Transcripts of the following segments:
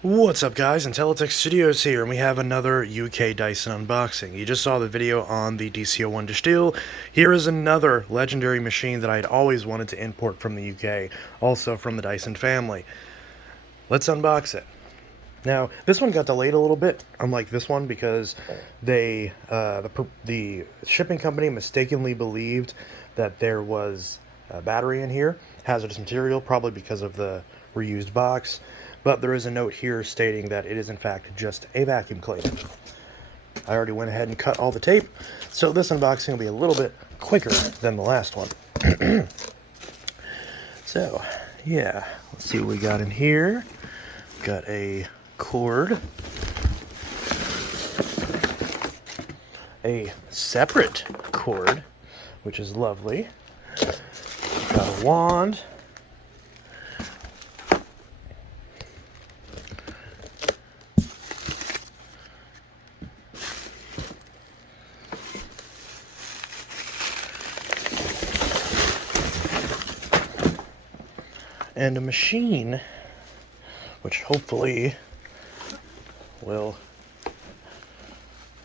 What's up guys, Intellitech Studios here, and we have another UK Dyson unboxing. You just saw the video on the DC01 Distill. Here is another legendary machine that I'd always wanted to import from the UK, also from the Dyson family. Let's unbox it. Now, this one got delayed a little bit, unlike this one, because the shipping company mistakenly believed that there was a battery in here, hazardous material, probably because of the reused box. But there is a note here stating that it is in fact just a vacuum cleaner. I already went ahead and cut all the tape, so this unboxing will be a little bit quicker than the last one. So, yeah, let's see what we got in here. Got a cord, a separate cord, which is lovely. Got a wand, and a machine, which hopefully will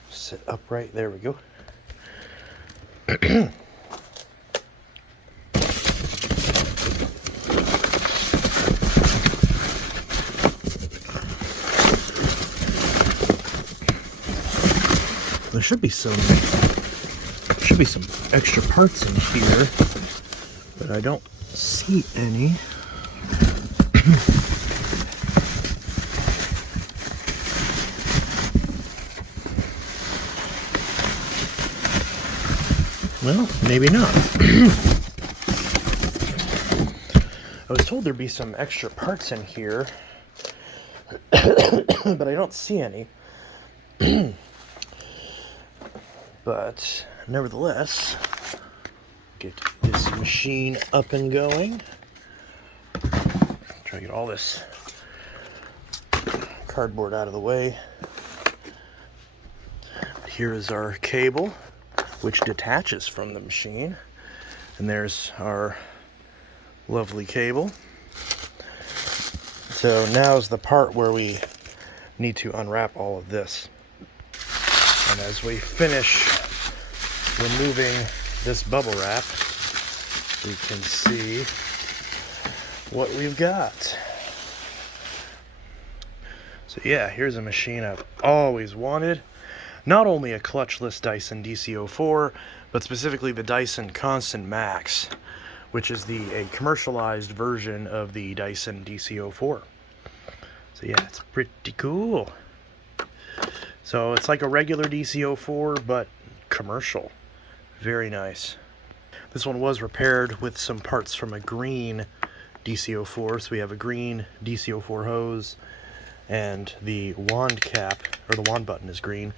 sit upright. There we go. There should be some extra parts in here, but I don't see any. Well, maybe not. I was told there'd be some extra parts in here, but I don't see any. But nevertheless, get this machine up and going. Try to get all this cardboard out of the way. Here is our cable, which detaches from the machine, and there's our lovely cable. So now's the part where we need to unwrap all of this. And as we finish removing this bubble wrap, we can see what we've got. So yeah, here's a machine I've always wanted. Not only a clutchless Dyson DC04, but specifically the Dyson Constant Max, which is a commercialized version of the Dyson DC04. So yeah, it's pretty cool. So it's like a regular DC04, but commercial. Very nice. This one was repaired with some parts from a green DC04. So we have a green DC04 hose, and the wand cap, or the wand button, is green.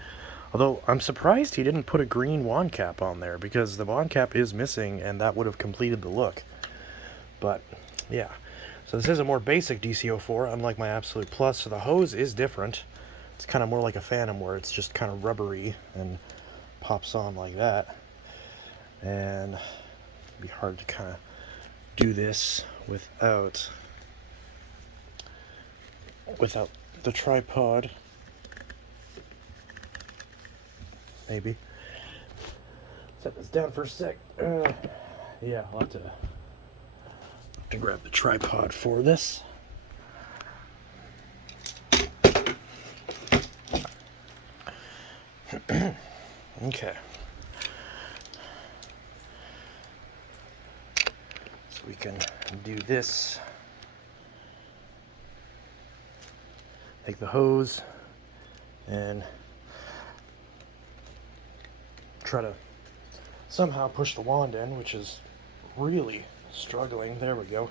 Although I'm surprised he didn't put a green wand cap on there, because the wand cap is missing and that would have completed the look. But yeah, so this is a more basic DC04, unlike my Absolute Plus. So the hose is different. It's kind of more like a Phantom, where it's just kind of rubbery and pops on like that. And it'd be hard to kind of do this without the tripod. Maybe. Set this down for a sec. Yeah, I'll have to grab the tripod for this. Okay. So we can do this. Take the hose and try to somehow push the wand in, which is really struggling. There we go.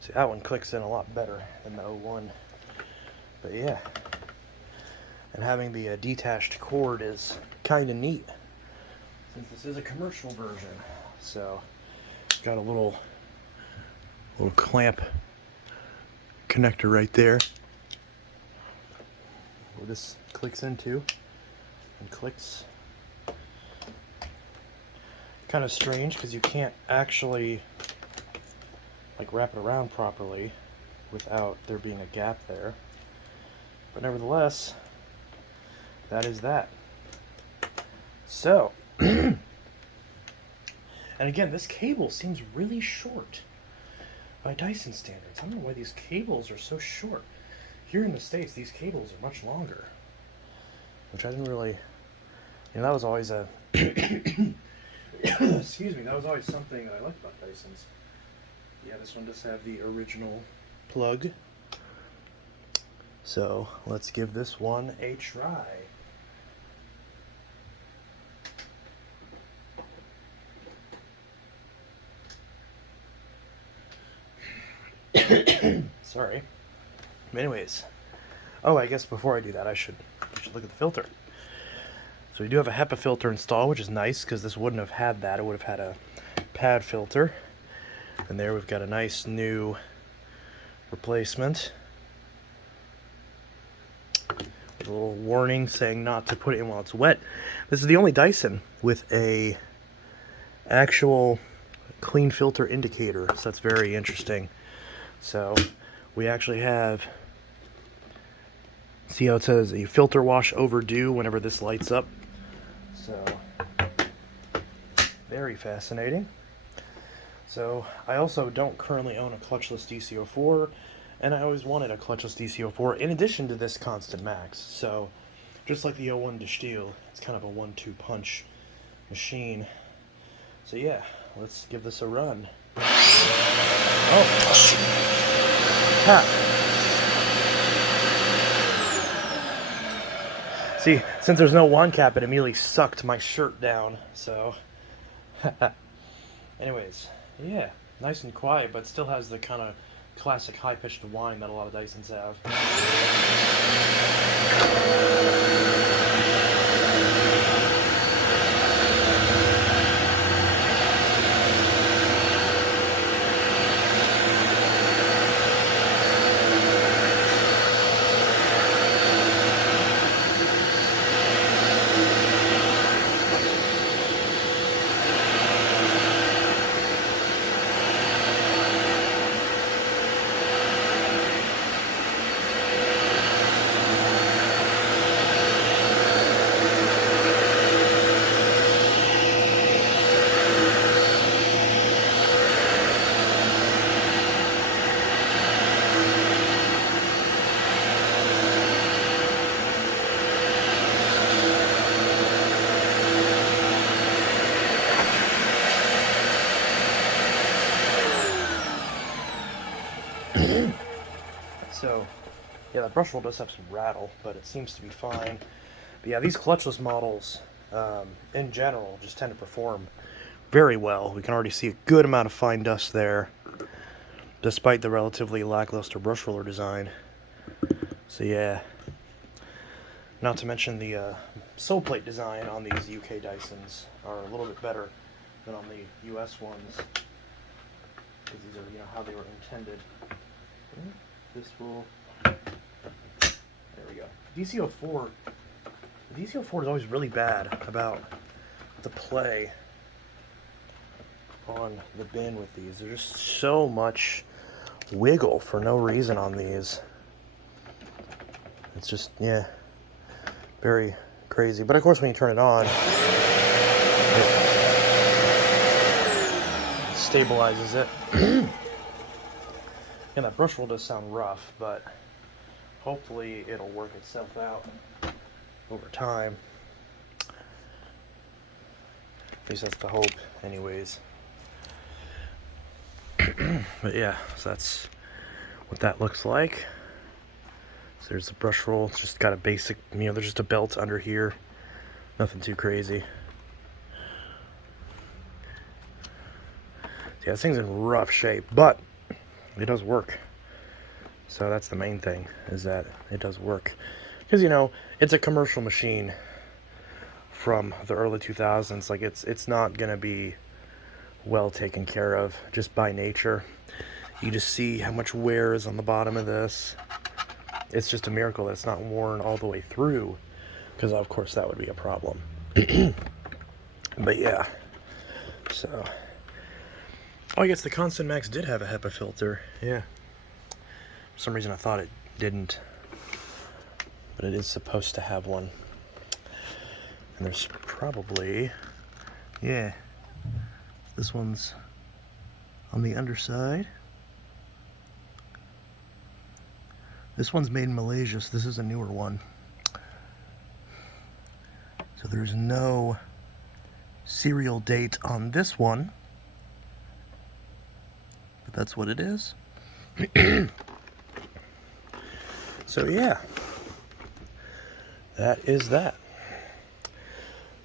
See, that one clicks in a lot better than the 01. But yeah, and having the detached cord is kind of neat, since this is a commercial version. So got a little clamp connector right there, where this clicks into and clicks. Kind of strange because you can't actually like wrap it around properly without there being a gap there. But nevertheless, that is that. So, and again, this cable seems really short by Dyson standards. I don't know why these cables are so short. Here in the States, these cables are much longer, which I didn't really, you know, that was always a, excuse me, that was always something I liked about Dysons. Yeah, this one does have the original plug. So let's give this one a try. Sorry. Anyways, oh, I guess before I do that, I should look at the filter. So we do have a HEPA filter installed, which is nice because this wouldn't have had that. It would have had a pad filter. And there we've got a nice new replacement with a little warning saying not to put it in while it's wet. This is the only Dyson with a actual clean filter indicator, so that's very interesting. So we actually have, see how it says a filter wash overdue whenever this lights up. So very fascinating. So I also don't currently own a clutchless DC04, and I always wanted a clutchless DC04 in addition to this Constant Max. So just like the 01 to Steel, it's kind of a 1-2 punch machine. So yeah, let's give this a run. Oh. Ha. See, since there's no wand cap, it immediately sucked my shirt down, so. Anyways, yeah, nice and quiet, but still has the kind of classic high-pitched whine that a lot of Dysons have. So, yeah, that brush roll does have some rattle, but it seems to be fine. But yeah, these clutchless models, in general, just tend to perform very well. We can already see a good amount of fine dust there, despite the relatively lackluster brush roller design. So yeah, not to mention the sole plate design on these UK Dysons are a little bit better than on the US ones, because these are, you know, how they were intended. This will, there we go. DC04, the DC04 is always really bad about the play on the bin with these. There's just so much wiggle for no reason on these. It's just, yeah, very crazy. But of course when you turn it on, it stabilizes it. And that brush roll does sound rough, but hopefully it'll work itself out over time. At least that's the hope, anyways. But yeah, so that's what that looks like. So there's the brush roll. It's just got a basic, you know, there's just a belt under here. Nothing too crazy. Yeah, this thing's in rough shape, but it does work. So that's the main thing, is that it does work. Because, you know, it's a commercial machine from the early 2000s. Like, it's not going to be well taken care of just by nature. You just see how much wear is on the bottom of this. It's just a miracle that it's not worn all the way through, because of course that would be a problem. But yeah, so Oh, I guess the Constant Max did have a HEPA filter. Yeah. For some reason I thought it didn't. But it is supposed to have one. And there's probably... Yeah. This one's on the underside. This one's made in Malaysia, so this is a newer one. So there's no serial date on this one. But that's what it is. So yeah. That is that.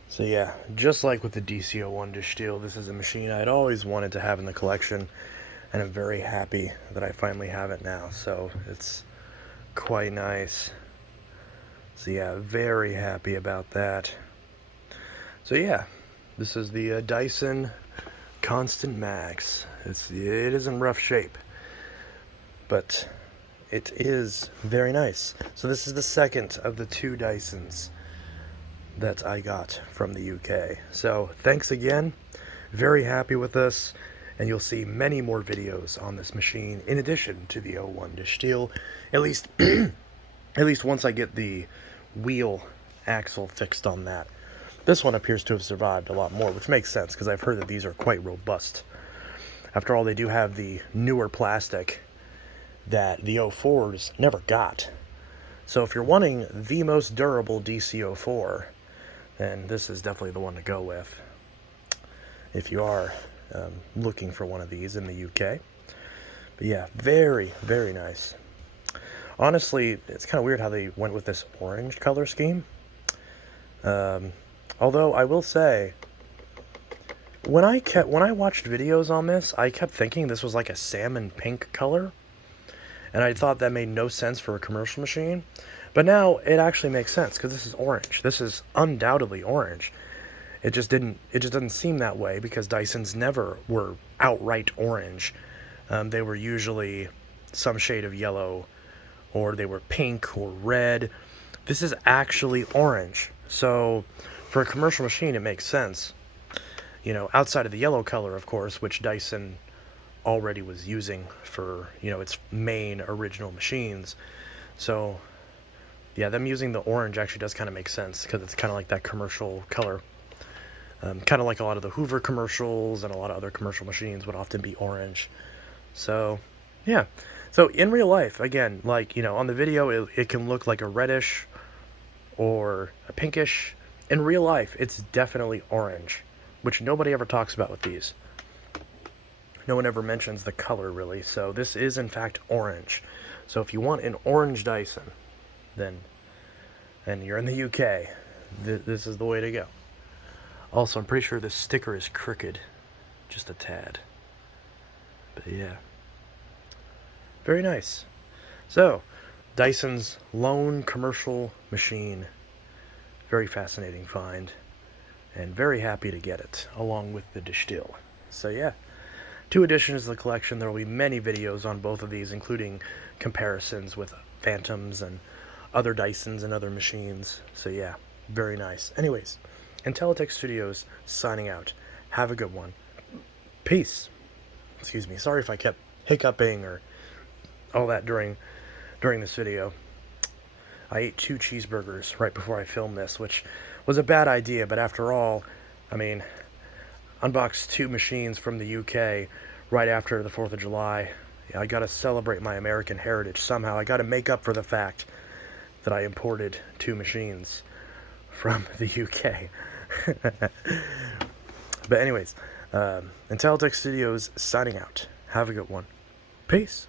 So yeah, just like with the DC01 dish steel, this is a machine I'd always wanted to have in the collection, and I'm very happy that I finally have it now. So it's quite nice. So yeah, very happy about that. So yeah, this is the Dyson Constant Max. It is in rough shape, but it is very nice. So this is the second of the 2 Dysons that I got from the UK. So thanks again, very happy with this, and you'll see many more videos on this machine in addition to the 01 dish steel, at least at least once I get the wheel axle fixed on that. This one appears to have survived a lot more, which makes sense because I've heard that these are quite robust. After all, they do have the newer plastic that the 04s never got. So if you're wanting the most durable DC04, then this is definitely the one to go with if you are looking for one of these in the UK. But yeah, very, very nice. Honestly, it's kind of weird how they went with this orange color scheme. Although I will say, when I watched videos on this, I kept thinking this was like a salmon pink color, and I thought that made no sense for a commercial machine. But now it actually makes sense because this is orange. This is undoubtedly orange. It just doesn't seem that way because Dysons never were outright orange. They were usually some shade of yellow, or they were pink or red. This is actually orange. So for a commercial machine, it makes sense. You know, outside of the yellow color, of course, which Dyson already was using for, you know, its main original machines. So yeah, them using the orange actually does kind of make sense because it's kind of like that commercial color. Kind of like a lot of the Hoover commercials and a lot of other commercial machines would often be orange. So yeah. So in real life, again, like, you know, on the video, it can look like a reddish or a pinkish. In real life, it's definitely orange, which nobody ever talks about with these. No one ever mentions the color, really. So this is, in fact, orange. So if you want an orange Dyson, then you're in the UK, this is the way to go. Also, I'm pretty sure this sticker is crooked, just a tad. But yeah, very nice. So, Dyson's lone commercial machine. Very fascinating find, and very happy to get it, along with the dish steel. So yeah, 2 additions to the collection. There will be many videos on both of these, including comparisons with Phantoms and other Dysons and other machines. So yeah, very nice. Anyways, Intellitech Studios signing out. Have a good one. Peace. Excuse me. Sorry if I kept hiccuping or all that during this video. I ate 2 cheeseburgers right before I filmed this, which was a bad idea, but after all, I mean, unboxed 2 machines from the UK right after the 4th of July. Yeah, I gotta celebrate my American heritage somehow. I gotta make up for the fact that I imported 2 machines from the UK. But anyways, Intellitech Studios signing out. Have a good one. Peace.